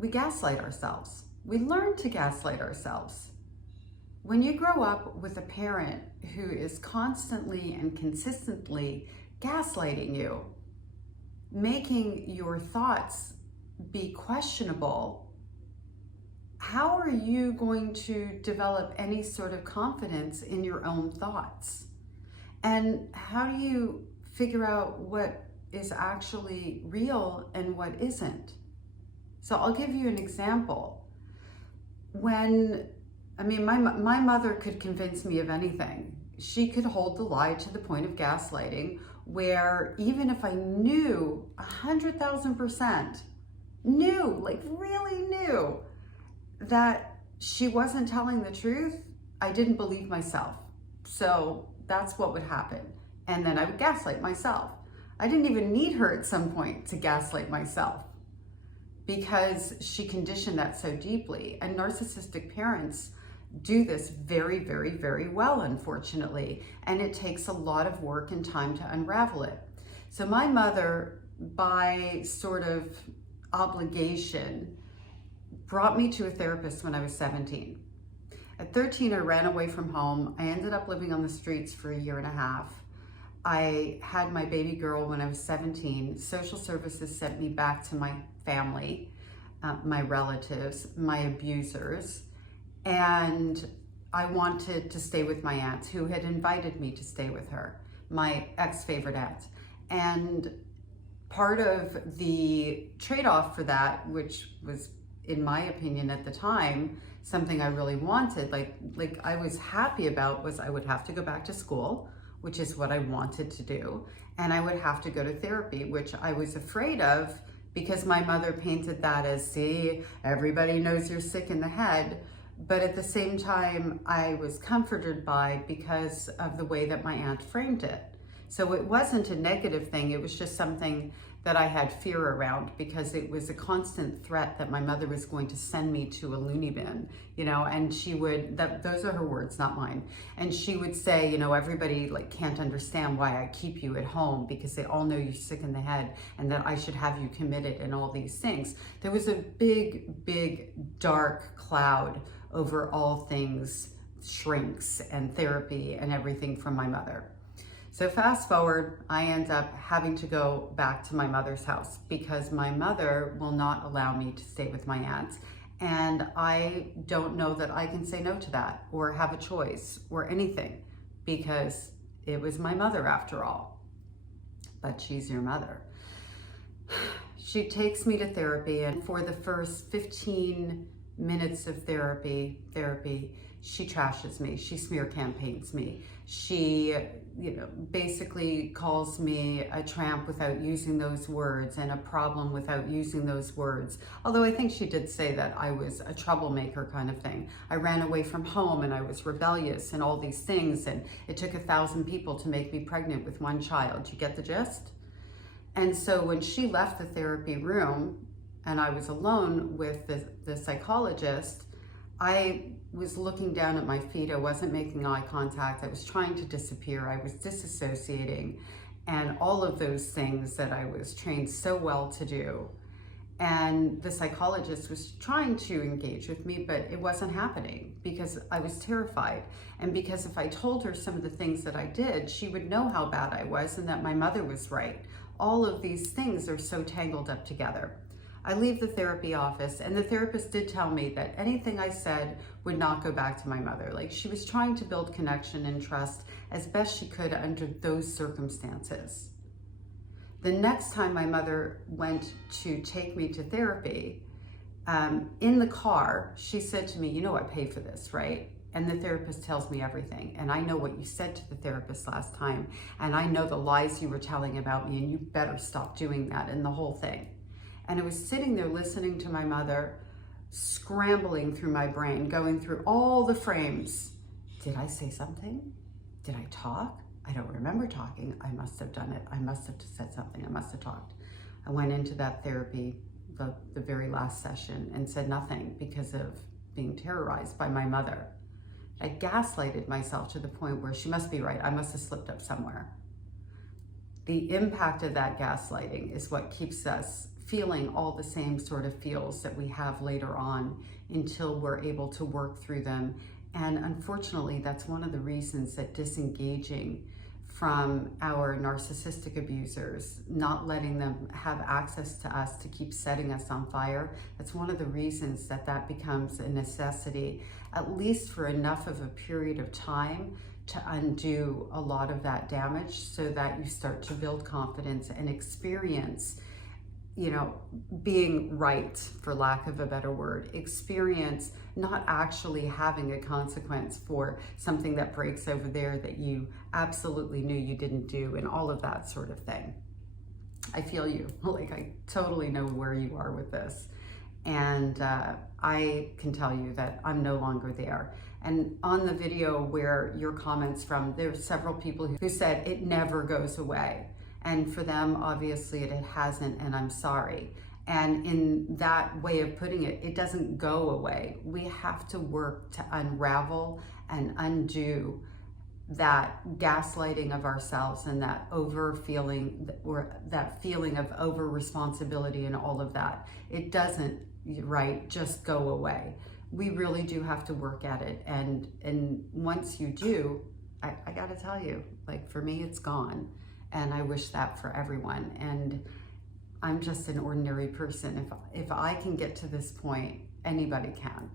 we gaslight ourselves. We learn to gaslight ourselves. When you grow up with a parent who is constantly and consistently gaslighting you, making your thoughts be questionable, how are you going to develop any sort of confidence in your own thoughts? And how do you figure out what is actually real and what isn't? So I'll give you an example. My mother could convince me of anything. She could hold the lie to the point of gaslighting, where even if I knew 100,000%, really knew that she wasn't telling the truth, I didn't believe myself. So that's what would happen. And then I would gaslight myself. I didn't even need her at some point to gaslight myself, because she conditioned that so deeply. And narcissistic parents do this very, very, very well, unfortunately. And it takes a lot of work and time to unravel it. So my mother, by sort of obligation, brought me to a therapist when I was 17. At 13, I ran away from home. I ended up living on the streets for a year and a half. I had my baby girl when I was 17. Social services sent me back to my family, my relatives, my abusers, and I wanted to stay with my aunt, who had invited me to stay with her, my ex-favorite aunt. And part of the trade-off for that, which was, in my opinion at the time, something I really wanted, like I was happy about, was I would have to go back to school, which is what I wanted to do, and I would have to go to therapy, which I was afraid of, because my mother painted that as, see, everybody knows you're sick in the head. But at the same time, I was comforted by, because of the way that my aunt framed it. So it wasn't a negative thing, it was just something that I had fear around, because it was a constant threat that my mother was going to send me to a loony bin, and she would, those are her words, not mine. And she would say, everybody can't understand why I keep you at home, because they all know you're sick in the head and that I should have you committed and all these things. There was a big, big dark cloud over all things shrinks and therapy and everything from my mother. So fast forward, I end up having to go back to my mother's house, because my mother will not allow me to stay with my aunt. And I don't know that I can say no to that, or have a choice, or anything, because it was my mother after all. But she's your mother. She takes me to therapy, and for the first 15 minutes of therapy, she trashes me, she smear campaigns me, she basically calls me a tramp without using those words, and a problem without using those words. Although I think she did say that I was a troublemaker kind of thing. I ran away from home and I was rebellious and all these things, and it took 1,000 people to make me pregnant with one child. You get the gist? And so when she left the therapy room and I was alone with the psychologist, I was looking down at my feet. I wasn't making eye contact. I was trying to disappear. I was disassociating, and all of those things that I was trained so well to do. And the psychologist was trying to engage with me, but it wasn't happening, because I was terrified. And because if I told her some of the things that I did, she would know how bad I was and that my mother was right. All of these things are so tangled up together. I leave the therapy office, and the therapist did tell me that anything I said would not go back to my mother. She was trying to build connection and trust as best she could under those circumstances. The next time my mother went to take me to therapy, in the car, she said to me, I pay for this, right? And the therapist tells me everything. And I know what you said to the therapist last time. And I know the lies you were telling about me, and you better stop doing that, and the whole thing. And I was sitting there listening to my mother, scrambling through my brain, going through all the frames. Did I say something? Did I talk? I don't remember talking. I must have done it. I must have said something. I must have talked. I went into that therapy, the very last session, and said nothing, because of being terrorized by my mother. I gaslighted myself to the point where she must be right. I must have slipped up somewhere. The impact of that gaslighting is what keeps us feeling all the same sort of feels that we have later on until we're able to work through them. And unfortunately, that's one of the reasons that disengaging from our narcissistic abusers, not letting them have access to us to keep setting us on fire, that's one of the reasons that that becomes a necessity, at least for enough of a period of time to undo a lot of that damage so that you start to build confidence and experience, you know, being right, for lack of a better word, experience not actually having a consequence for something that breaks over there that you absolutely knew you didn't do, and all of that sort of thing. I feel you, like I totally know where you are with this. And I can tell you that I'm no longer there. And on the video where your comments from, there's several people who said it never goes away. And for them, obviously it hasn't, and I'm sorry. And in that way of putting it, it doesn't go away. We have to work to unravel and undo that gaslighting of ourselves and that over feeling, or that feeling of over responsibility and all of that. It doesn't, right, just go away. We really do have to work at it. And once you do, I gotta tell you, like for me, it's gone. And I wish that for everyone. And I'm just an ordinary person. If I can get to this point, anybody can.